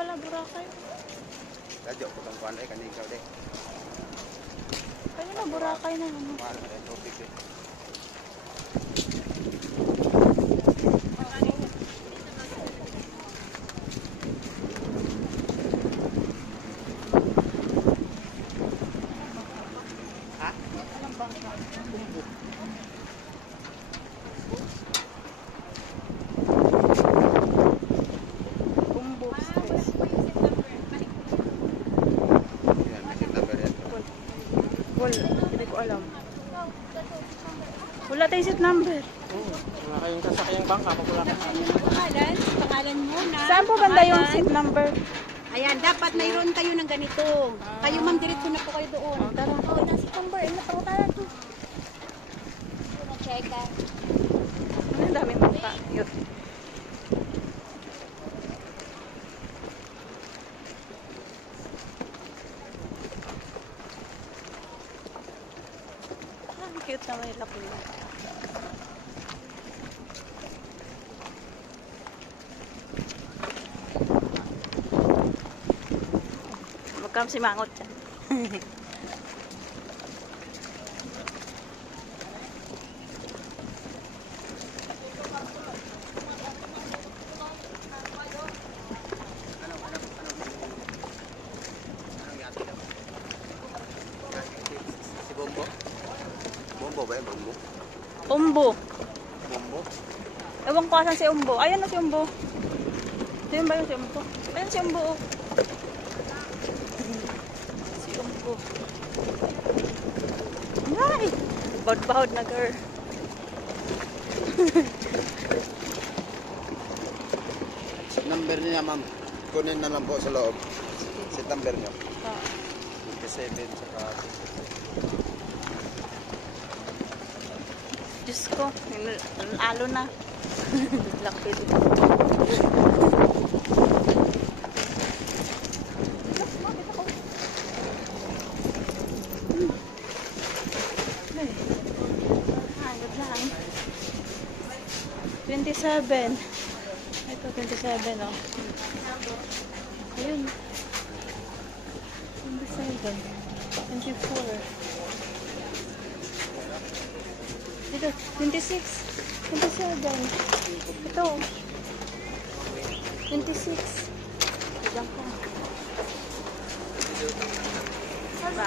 pala, Boracay. Radyo ko tong kuan ay kaning ikaw de. Kaya na Boracay na naman. Mahal na rin topic eh. Ha? Anong bangka? Bumbo. Bumbo Express. Yan, may September yan. Wala, hindi ko alam. Wala tayong seat number. Wala kayong kasakyang bangka pag wala kang Pangalan? Pangalan mo na. Saan po banda yung seat number? Ayan, dapat mayroon kayo ng ganito. Kayo ma'am, diretso na po kayo doon. Tara. Oh, nasa number. Ano pa tayo to? Check ka. Ang daming bangka. Yun. Ang cute na may lapula. Magkam si Mangot dyan. Si Bombo? Bombo ba yan? Bombo? Umbo. Bombo? Ewan ko asan si Umbo. Ayan na si Umbo. Sino ba yung si Umbo? Ayan si Umbo. Oh. Si Umbo. Ay! Bahod-bahod na girl. Number niya ma'am. Kunin na lang po sa loob. September niyo. Ah. 27 saka Diyos ko, alo na. Lakpit. Ayos lang. 27. Ito, 27, oh. Ayun. 27. 24. Dito, 26. 27. Ito. 26. Diyan ko.